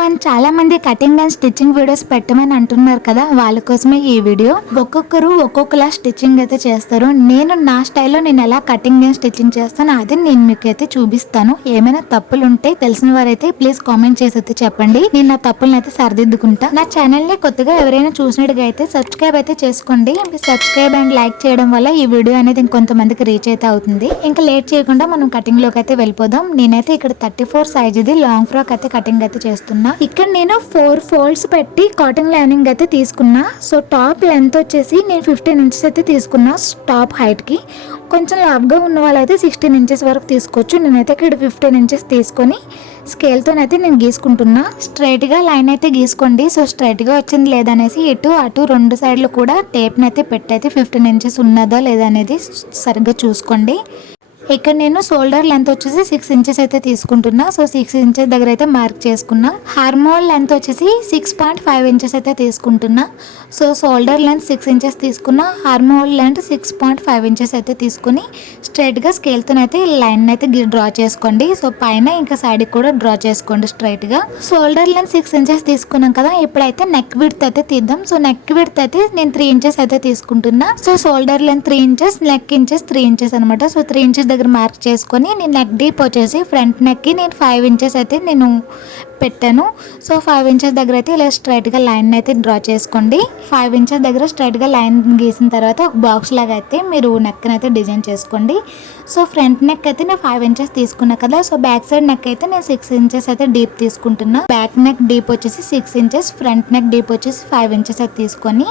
Everyone, చాలా మంది cutting and stitching videos పెట్టమని అంటున్నారు కదా, వాళ్ళ కోసమే ఈ వీడియో. ఒక్కొక్కరు ఒక్కొక్కలా స్టిచ్చింగ్ అయితే చేస్తారు. నేను నా స్టైల్లో నేను ఎలా కటింగ్ అండ్ స్టిచ్చింగ్ చేస్తాను అది నేను మీకు అయితే చూపిస్తాను. ఏమైనా తప్పులు ఉంటే తెలిసిన వారైతే ప్లీజ్ కామెంట్ చేసి అయితే చెప్పండి. నేను నా తప్పులను అయితే సరిదిద్దుకుంటా. నా ఛానల్ ని కొత్తగా ఎవరైనా చూసినట్టుగా అయితే సబ్స్క్రైబ్ అయితే చేసుకోండి. సబ్స్క్రైబ్ అండ్ లైక్ చేయడం వల్ల ఈ వీడియో అనేది ఇంకొంతమందికి రీచ్ అయితే అవుతుంది. ఇంకా లేట్ చేయకుండా మనం కటింగ్ లోకి అయితే వెళ్ళిపోదాం. నేనైతే ఇక్కడ 34 సైజ్ ఇది లాంగ్ ఫ్రాక్ అయితే కటింగ్ అయితే చేస్తున్నా. ఇక్కడ నేను 4 ఫోల్డ్స్ పెట్టి కాటన్ లైనింగ్ అయితే తీసుకున్నా. సో టాప్ లెంత్ వచ్చేసి నేను 15 ఇంచెస్ అయితే తీసుకున్నా. టాప్ హైట్ కి కొంచెం లాబ్గా ఉన్న వాళ్ళైతే 16 ఇంచెస్ వరకు తీసుకోవచ్చు. నేనైతే ఇక్కడ 15 ఇంచెస్ తీసుకొని స్కేల్తోనైతే నేను గీసుకుంటున్నా. స్ట్రైట్ గా లైన్ అయితే గీసుకోండి. సో స్ట్రైట్ గా వచ్చింది లేదనేసి ఇటు అటు రెండు సైడ్లు కూడా టేప్ని అయితే పెట్టయితే 15 ఇంచెస్ ఉన్నదా లేదా అనేది సరిగ్గా చూసుకోండి. ఇక్కడ నేను షోల్డర్ లెంత్ వచ్చేసి 6 ఇంచెస్ అయితే తీసుకుంటున్నా. సో 6 ఇంచెస్ దగ్గర అయితే మార్క్ చేసుకున్నా. హార్మోల్ లెంత్ వచ్చేసి 6.5 ఇంచెస్ అయితే తీసుకుంటున్నా. సో షోల్డర్ లెంత్ 6 ఇంచెస్ తీసుకున్నా. హార్మోల్ లెంత్ 6.5 ఇంచెస్ అయితే తీసుకుని స్ట్రైట్గా స్కేల్తోనైతే లైన్ అయితే డ్రా చేసుకోండి. సో పైన ఇంకా సైడ్కి కూడా డ్రా చేసుకోండి స్ట్రైట్గా. షోల్డర్ లెంత్ 6 ఇంచెస్ తీసుకున్నాం కదా, ఇప్పుడైతే నెక్ విడ్త్ అయితే తీద్దాం. సో నెక్ విడ్త్ అయితే నేను 3 ఇంచెస్ అయితే తీసుకుంటున్నా. So shoulder length 3 inches, neck inches 3 inches అనమాట. సో 3 ఇంచెస్ దగ్గర మార్క్ చేసుకొని నేను నెక్ డీప్ వచ్చేసి ఫ్రంట్ నెక్ కి నేను 5 ఇంచెస్ అయితే నేను పెట్టాను. సో 5 ఇంచెస్ దగ్గర అయితే ఇలా స్ట్రైట్గా లైన్ అయితే డ్రా చేసుకోండి. 5 ఇంచెస్ దగ్గర స్ట్రైట్గా లైన్ గీసిన తర్వాత ఒక బాక్స్ లాగా అయితే మీరు నెక్ అయితే డిజైన్ చేసుకోండి. సో ఫ్రంట్ నెక్ అయితే నేను 5 ఇంచెస్ తీసుకున్నా కదా. సో బ్యాక్ సైడ్ నెక్ అయితే నేను 6 ఇంచెస్ అయితే డీప్ తీసుకుంటున్నా. బ్యాక్ నెక్ డీప్ వచ్చేసి 6 ఇంచెస్, ఫ్రంట్ నెక్ డీప్ వచ్చేసి 5 ఇంచెస్ అయితే తీసుకొని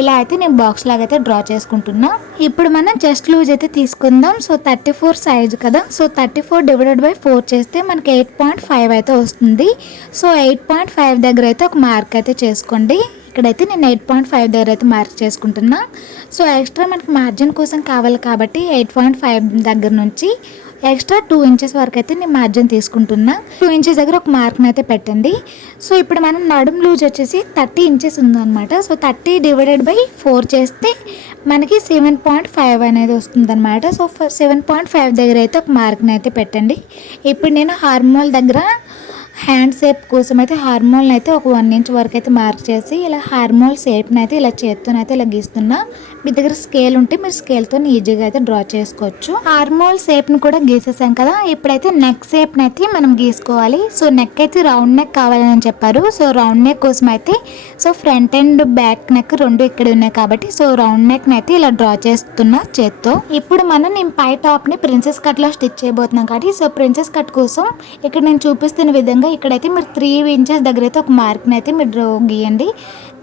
ఇలా అయితే నేను బాక్స్ లాగా అయితే డ్రా చేసుకుంటున్నా. ఇప్పుడు మనం చెస్ట్ లూజ్ అయితే తీసుకుందాం. సో 34 సైజ్ కదా. సో 34 డివైడెడ్ బై 4 చేస్తే మనకి 8.5 అయితే వస్తుంది. సో 8.5 దగ్గర అయితే ఒక మార్క్ అయితే చేసుకోండి. ఇక్కడైతే నేను 8.5 దగ్గర అయితే మార్క్ చేసుకుంటున్నా. సో ఎక్స్ట్రా మనకి మార్జిన్ కోసం కావాలి కాబట్టి 8.5 దగ్గర నుంచి ఎక్స్ట్రా 2 ఇంచెస్ వరకు అయితే నేను మార్జిన్ తీసుకుంటున్నా. 2 ఇంచెస్ దగ్గర ఒక మార్క్ని అయితే పెట్టండి. సో ఇప్పుడు మనం నడుం లూజ్ వచ్చేసి 30 ఇంచెస్ ఉందన్నమాట. సో 30 డివైడెడ్ బై 4 చేస్తే మనకి 7.5 అనేది వస్తుంది అనమాట. సో 7.5 దగ్గర అయితే ఒక మార్క్ని అయితే పెట్టండి. ఇప్పుడు నేను హార్మోల్ దగ్గర హ్యాండ్ షేప్ కోసం అయితే హార్మోల్ని అయితే ఒక 1 ఇంచ్ వరకు అయితే మార్క్ చేసి ఇలా హార్మోల్ షేప్ని అయితే ఇలా చేత్తోనైతే ఇలా గీస్తున్నా. మీ దగ్గర స్కేల్ ఉంటే మీరు స్కేల్తో ఈజీగా అయితే డ్రా చేసుకోవచ్చు. హార్మోల్ షేప్ని కూడా గీసేసాం కదా. ఇప్పుడైతే నెక్ షేప్ని అయితే మనం గీసుకోవాలి. సో నెక్ అయితే రౌండ్ నెక్ కావాలని చెప్పారు. సో రౌండ్ నెక్ కోసం అయితే so front and back neck రెండు ఇక్కడ ఉన్నాయి కాబట్టి సో రౌండ్ నెక్ని అయితే ఇలా డ్రా చేస్తున్నా చేత్తో. ఇప్పుడు నేను పై టాప్ని ప్రిన్సెస్ కట్లో స్టిచ్ చేయబోతున్నాం కాబట్టి సో ప్రిన్సెస్ కట్ కోసం ఇక్కడ నేను చూపిస్తున్న విధంగా ఇక్కడైతే మీరు 3 ఇంచెస్ దగ్గర అయితే ఒక మార్క్ని అయితే మీరు గీయండి.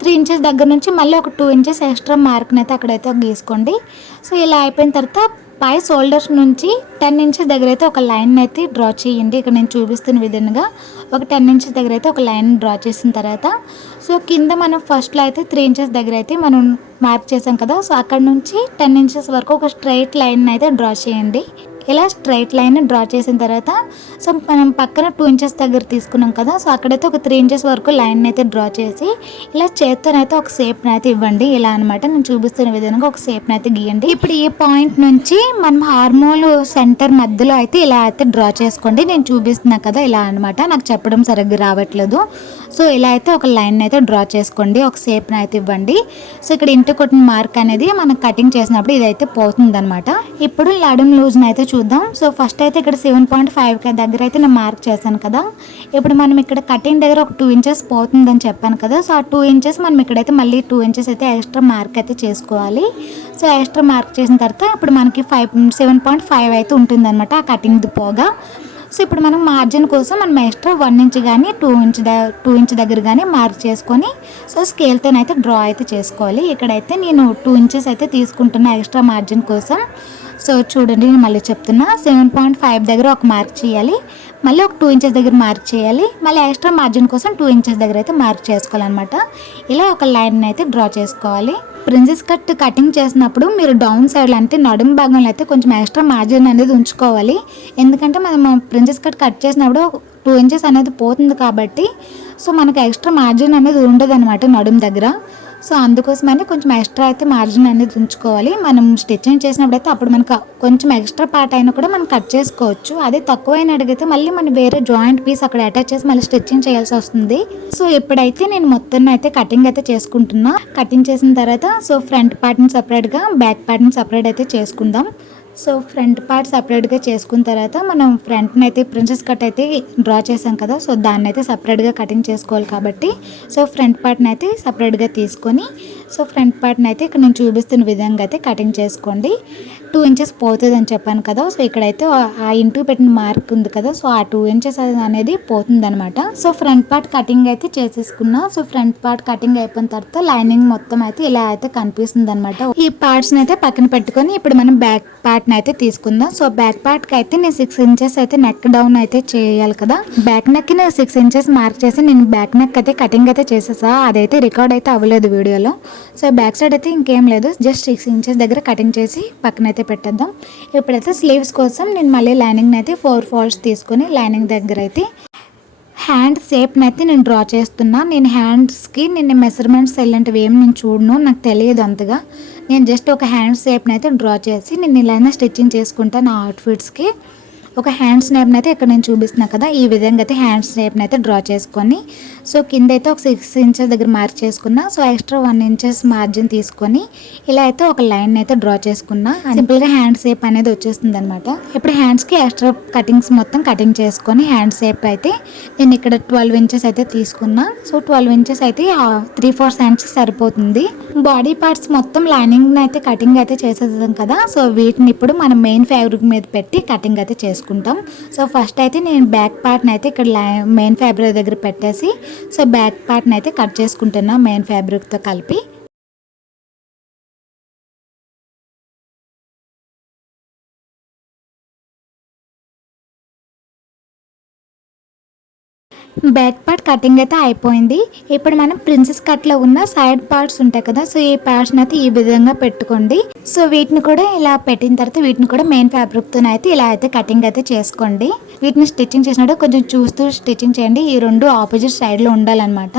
3 ఇంచెస్ దగ్గర నుంచి మళ్ళీ ఒక 2 ఇంచెస్ ఎక్స్ట్రా మార్క్ని అయితే అక్కడైతే గీసుకోండి. సో ఇలా అయిపోయిన తర్వాత పై షోల్డర్స్ నుంచి 10 ఇంచెస్ దగ్గర అయితే ఒక లైన్ అయితే డ్రా చేయండి. ఇక్కడ నేను చూపిస్తున్న విధంగా ఒక 10 ఇంచెస్ దగ్గర అయితే ఒక లైన్ డ్రా చేసిన తర్వాత సో కింద మనం ఫస్ట్లో అయితే 3 ఇంచెస్ దగ్గర అయితే మనం మార్క్ చేసాం కదా. సో అక్కడ నుంచి 10 ఇంచెస్ వరకు ఒక స్ట్రైట్ లైన్ అయితే డ్రా చేయండి. ఇలా స్ట్రైట్ లైన్ డ్రా చేసిన తర్వాత సో మనం పక్కన 2 ఇంచెస్ దగ్గర తీసుకున్నాం కదా. సో అక్కడైతే ఒక 3 ఇంచెస్ వరకు లైన్ అయితే డ్రా చేసి ఇలా చేత్తోనైతే ఒక షేప్ని అయితే ఇవ్వండి. ఇలా అనమాట నేను చూపిస్తున్న విధంగా ఒక షేప్ని అయితే గీయండి. ఇప్పుడు ఈ పాయింట్ నుంచి మనం హార్మోల్ సెంటర్ మధ్యలో అయితే ఇలా అయితే డ్రా చేసుకోండి. నేను చూపిస్తున్నా కదా ఇలా అనమాట. నాకు చెప్పడం సరిగ్గా రావట్లేదు. సో ఇలా అయితే ఒక లైన్ అయితే డ్రా చేసుకోండి, ఒక షేప్ని అయితే ఇవ్వండి. సో ఇక్కడ ఇంటి కొట్టిన మార్క్ అనేది మనం కటింగ్ చేసినప్పుడు ఇదైతే పోతుంది అనమాట. ఇప్పుడు నడుం లూజ్ని అయితే చూద్దాం. సో ఫస్ట్ అయితే ఇక్కడ 7.5 దగ్గర అయితే నేను మార్క్ చేశాను కదా. ఇప్పుడు మనం ఇక్కడ కటింగ్ దగ్గర ఒక 2 ఇంచెస్ పోతుందని చెప్పాను కదా. సో ఆ 2 ఇంచెస్ మనం ఇక్కడైతే మళ్ళీ 2 ఇంచెస్ అయితే ఎక్స్ట్రా మార్క్ అయితే చేసుకోవాలి. సో ఎక్స్ట్రా మార్క్ చేసిన తర్వాత ఇప్పుడు మనకి 7.5 అయితే ఉంటుంది అనమాట ఆ కటింగ్ది పోగా. సో ఇప్పుడు మనం మార్జిన్ కోసం మనం ఎక్స్ట్రా 1 ఇంచ్ కానీ 2 ఇంచ్ దగ్గర కానీ మార్క్ చేసుకొని సో స్కేల్తోనైతే డ్రా అయితే చేసుకోవాలి. ఇక్కడైతే నేను 2 ఇంచెస్ అయితే తీసుకుంటున్నా ఎక్స్ట్రా మార్జిన్ కోసం. సో చూడండి నేను మళ్ళీ చెప్తున్నా. 7.5 దగ్గర ఒక మార్క్ చేయాలి, మళ్ళీ ఒక 2 ఇంచెస్ దగ్గర మార్క్ చేయాలి, మళ్ళీ ఎక్స్ట్రా మార్జిన్ కోసం 2 ఇంచెస్ దగ్గర అయితే మార్క్ చేసుకోవాలన్నమాట. ఇలా ఒక లైన్ అయితే డ్రా చేసుకోవాలి. ప్రిన్సెస్ కట్ కటింగ్ చేసినప్పుడు మీరు డౌన్ సైడ్ అంటే నడుము భాగంలో అయితే కొంచెం ఎక్స్ట్రా మార్జిన్ అనేది ఉంచుకోవాలి. ఎందుకంటే మనం ప్రిన్సెస్ కట్ చేసినప్పుడు 2 ఇంచెస్ అనేది పోతుంది కాబట్టి సో మనకి ఎక్స్ట్రా మార్జిన్ అనేది ఉండదు అనమాట నడుము దగ్గర. సో అందుకోసమని కొంచెం ఎక్స్ట్రా అయితే మార్జిన్ అనేది ఉంచుకోవాలి. మనం స్టిచ్చింగ్ చేసినప్పుడు అయితే అప్పుడు మనకు కొంచెం ఎక్స్ట్రా పార్ట్ అయినా కూడా మనం కట్ చేసుకోవచ్చు. అదే తక్కువైన అడిగితే మళ్ళీ మనం వేరే జాయింట్ పీస్ అక్కడ అటాచ్ చేసి మళ్ళీ స్టిచ్చింగ్ చేయాల్సి వస్తుంది. సో ఇప్పుడైతే నేను మొత్తం అయితే కటింగ్ అయితే చేసుకుంటున్నా. కటింగ్ చేసిన తర్వాత సో ఫ్రంట్ పార్ట్ని సపరేట్గా, బ్యాక్ పార్ట్ని సపరేట్ అయితే చేసుకుందాం. సో ఫ్రంట్ పార్ట్ సపరేట్గా చేసుకున్న తర్వాత మనం ఫ్రంట్ని అయితే ప్రిన్సెస్ కట్ అయితే డ్రా చేసాం కదా, సో దాన్ని అయితే సపరేట్గా కటింగ్ చేసుకోవాలి కాబట్టి సో ఫ్రంట్ పార్ట్ని అయితే సపరేట్గా తీసుకొని సో ఫ్రంట్ పార్ట్ని అయితే ఇక్కడ నేను చూపిస్తున్న విధంగా అయితే కటింగ్ చేసుకోండి. 2 ఇంచెస్ పోతుంది అని చెప్పాను కదా, సో ఇక్కడైతే ఆ ఇంటూ పెట్టిన మార్క్ ఉంది కదా, సో ఆ 2 ఇంచెస్ అనేది పోతుంది అనమాట. సో ఫ్రంట్ పార్ట్ కటింగ్ అయితే చేసేసుకున్నా. సో ఫ్రంట్ పార్ట్ కటింగ్ అయిపోయిన తర్వాత లైనింగ్ మొత్తం అయితే ఇలా అయితే కనిపిస్తుంది అనమాట. ఈ పార్ట్స్ని అయితే పక్కన పెట్టుకొని ఇప్పుడు మనం బ్యాక్ పార్ట్ని అయితే తీసుకుందాం. సో బ్యాక్ పార్ట్కి అయితే నేను 6 ఇంచెస్ అయితే నెక్ డౌన్ అయితే చేయాలి కదా. బ్యాక్ నెక్కి నేను 6 ఇంచెస్ మార్క్ చేసి నేను బ్యాక్ నెక్ అయితే కటింగ్ అయితే చేసేసా. అదైతే రికార్డ్ అయితే అవ్వలేదు వీడియోలో. సో బ్యాక్ సైడ్ అయితే ఇంకేం లేదు, జస్ట్ 6 ఇంచెస్ దగ్గర కటింగ్ చేసి పక్కన అయితే పెట్టేద్దాం. ఇప్పుడైతే స్లీవ్స్ కోసం నేను మళ్ళీ లైనింగ్ అయితే 4 ఫోల్డ్స్ తీసుకొని లైనింగ్ దగ్గర అయితే హ్యాండ్ షేప్ని అయితే నేను డ్రా చేస్తున్నా. నేను హ్యాండ్స్కి నేను మెజర్మెంట్స్ ఇలాంటివి ఏమి నేను చూడను, నాకు తెలియదు అంతగా. నేను జస్ట్ ఒక హ్యాండ్ షేప్ని అయితే డ్రా చేసి నేను ఇలానే స్టిచ్చింగ్ చేసుకుంటాను నా అవుట్ఫిట్స్కి. ఒక హ్యాండ్ స్నేప్ని అయితే ఇక్కడ నేను చూపిస్తున్నా కదా, ఈ విధంగా అయితే హ్యాండ్ స్నేప్ని అయితే డ్రా చేసుకొని సో కింద అయితే ఒక 6 ఇంచెస్ దగ్గర మార్క్ చేసుకున్నా. సో ఎక్స్ట్రా 1 ఇంచెస్ మార్జిన్ తీసుకొని ఇలా అయితే ఒక లైన్ అయితే డ్రా చేసుకున్నా. సింపుల్గా హ్యాండ్ షేప్ అనేది వచ్చేస్తుంది అనమాట. ఇప్పుడు హ్యాండ్స్కి ఎక్స్ట్రా కటింగ్స్ మొత్తం కటింగ్ చేసుకొని హ్యాండ్ షేప్ అయితే నేను ఇక్కడ 12 ఇంచెస్ అయితే తీసుకున్నా. సో 12 ఇంచెస్ అయితే 3/4 ఇంచెస్ సరిపోతుంది. బాడీ పార్ట్స్ మొత్తం లైనింగ్ అయితే కటింగ్ అయితే చేసేసాం కదా, సో వీటిని ఇప్పుడు మనం మెయిన్ ఫ్యాబ్రిక్ మీద పెట్టి కటింగ్ అయితే చేసుకుంటాం. సో ఫస్ట్ అయితే నేను బ్యాక్ పార్ట్ని అయితే ఇక్కడ మెయిన్ ఫ్యాబ్రిక్ దగ్గర పెట్టేసి సో బ్యాక్ పార్ట్ని అయితే కట్ చేసుకుంటున్నా మెయిన్ ఫ్యాబ్రిక్తో కలిపి. బ్యాక్ పార్ట్ కటింగ్ అయితే అయిపోయింది. ఇప్పుడు మనం ప్రిన్సెస్ కట్లో ఉన్న సైడ్ పార్ట్స్ ఉంటాయి కదా, సో ఈ పార్ట్స్ని అయితే ఈ విధంగా పెట్టుకోండి. సో వీటిని కూడా ఇలా పెట్టిన తర్వాత వీటిని కూడా మెయిన్ ఫ్యాబ్రిక్తో అయితే ఇలా అయితే కటింగ్ అయితే చేసుకోండి. వీటిని స్టిచ్చింగ్ చేసినప్పుడు కొంచెం చూస్తూ స్టిచ్చింగ్ చేయండి. ఈ రెండు ఆపోజిట్ సైడ్లో ఉండాలన్నమాట.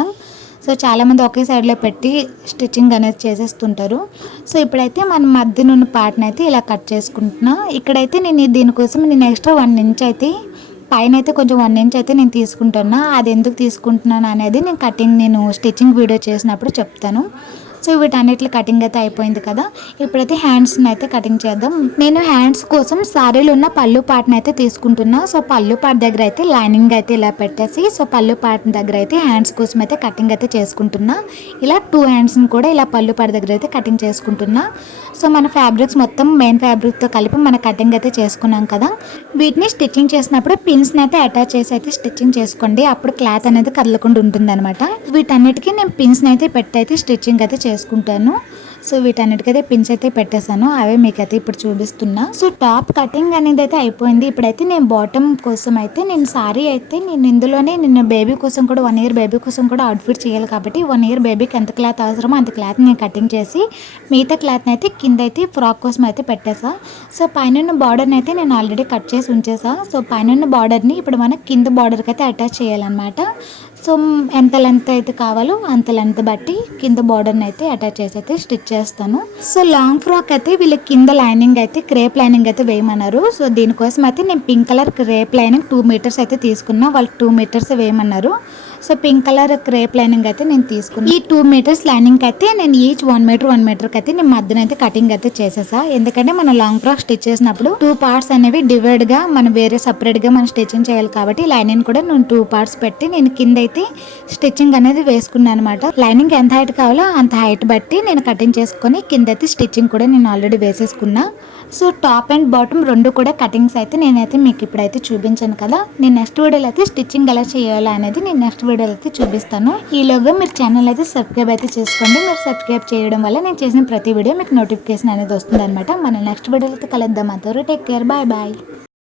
సో చాలామంది ఒకే సైడ్లో పెట్టి స్టిచ్చింగ్ అనేది చేసేస్తుంటారు. సో ఇప్పుడైతే మనం మధ్యన ఉన్న పార్ట్ని అయితే ఇలా కట్ చేసుకుంటున్నా. ఇక్కడైతే నేను దీనికోసం నేను ఎక్స్ట్రా 1 ఇంచ్ అయితే పైన అయితే కొంచెం 1 ఇంచ్ అయితే నేను తీసుకుంటున్నా. అది ఎందుకు తీసుకుంటున్నాను అనేది నేను స్టిచ్చింగ్ వీడియో చేసినప్పుడు చెప్తాను. సో వీటన్నిటి కటింగ్ అయితే అయిపోయింది కదా, ఇప్పుడైతే హ్యాండ్స్ని అయితే కటింగ్ చేద్దాం. నేను హ్యాండ్స్ కోసం సారీలో ఉన్న పళ్ళు పార్ట్ని అయితే తీసుకుంటున్నా. సో పళ్ళు పార్ట్ దగ్గర అయితే లైనింగ్ అయితే ఇలా పెట్టేసి సో పళ్ళు పార్ట్ దగ్గర అయితే హ్యాండ్స్ కోసం అయితే కటింగ్ అయితే చేసుకుంటున్నా. ఇలా 2 హ్యాండ్స్ని కూడా ఇలా పళ్ళు పార్ట్ దగ్గర అయితే కటింగ్ చేసుకుంటున్నా. సో మన ఫ్యాబ్రిక్స్ మొత్తం మెయిన్ ఫ్యాబ్రిక్తో కలిపి మన కటింగ్ అయితే చేసుకున్నాం కదా, వీటిని స్టిచ్చింగ్ చేసినప్పుడు పిన్స్ని అయితే అటాచ్ చేసి అయితే స్టిచ్చింగ్ చేసుకోండి. అప్పుడు క్లాత్ అనేది కదలకుండా ఉంటుంది అనమాట. వీటన్నిటికీ నేను పిన్స్ని అయితే పెట్టి అయితే స్టిచ్చింగ్ అయితే చేసుకుంటాను. సో వీటన్నిటికైతే పిన్స్ అయితే పెట్టేశాను, అవే మీకైతే ఇప్పుడు చూపిస్తున్నా. సో టాప్ కటింగ్ అనేది అయితే అయిపోయింది. ఇప్పుడైతే నేను బాటమ్ కోసం అయితే నేను సారీ అయితే నేను ఇందులోనే నిన్న బేబీ కోసం కూడా 1 ఇయర్ బేబీ కోసం కూడా అవుట్ఫిట్ చేయాలి కాబట్టి 1 ఇయర్ బేబీకి ఎంత క్లాత్ అవసరమో అంత క్లాత్ నేను కటింగ్ చేసి మిగతా క్లాత్ని అయితే కింద అయితే ఫ్రాక్ కోసం అయితే పెట్టేసా. సో పైన బార్డర్ని అయితే నేను ఆల్రెడీ కట్ చేసి ఉంచేసా. సో పైన బార్డర్ని ఇప్పుడు మనం కింద బార్డర్కి అయితే అటాచ్ చేయాలన్నమాట. సో ఎంత లెంత్ అయితే కావాలో అంత లెంత్ బట్టి కింద బార్డర్ని అయితే అటాచ్ చేసి అయితే స్టిచ్ చేస్తాను. సో లాంగ్ ఫ్రాక్ అయితే వీళ్ళకి కింద లైనింగ్ అయితే క్రేప్ లైనింగ్ అయితే వేయమన్నారు. సో దీనికోసం అయితే నేను pink colour crepe lining 2 meters అయితే తీసుకున్నా. వాళ్ళు 2 మీటర్స్ వేయమన్నారు. So pink colour crepe lining అయితే నేను తీసుకున్నాను. ఈ 2 మీటర్స్ లైనింగ్ అయితే నేను ఈచ్ 1 మీటర్కి అయితే నేను మధ్యన అయితే కటింగ్ అయితే చేసేసా. ఎందుకంటే మనం లాంగ్ ఫ్రాక్ స్టిచ్ చేసినప్పుడు 2 పార్ట్స్ అనేవి డివైడ్గా మనం వేరే సపరేట్గా మనం స్టిచ్చింగ్ చేయాలి కాబట్టి లైనింగ్ కూడా నేను 2 పార్ట్స్ పెట్టి నేను కింద అయితే స్టిచ్చింగ్ అనేది వేసుకున్నాను అనమాట. లైనింగ్ ఎంత హైట్ కావాలో అంత హైట్ బట్టి నేను కటింగ్ చేసుకొని కింద అయితే స్టిచ్చింగ్ కూడా నేను ఆల్రెడీ వేసేసుకున్నా. సో టాప్ అండ్ బాటమ్ రెండు కూడా కటింగ్స్ అయితే నేనైతే మీకు ఇప్పుడైతే చూపించాను కదా. నేను నెక్స్ట్ వీడియోలో అయితే స్టిచ్చింగ్ ఎలా చేయాలి అనేది నేను నెక్స్ట్ వీడియోలో అయితే చూపిస్తాను. ఈలోగా మీరు ఛానల్ అయితే సబ్స్క్రైబ్ అయితే చేసుకోండి. మీరు సబ్స్క్రైబ్ చేయడం వల్ల నేను చేసిన ప్రతి వీడియో మీకు నోటిఫికేషన్ అనేది వస్తుంది అనమాట. మనం నెక్స్ట్ వీడియోలో అయితే కలుద్దాం. అంతవరకు టేక్ కేర్, బాయ్ బాయ్.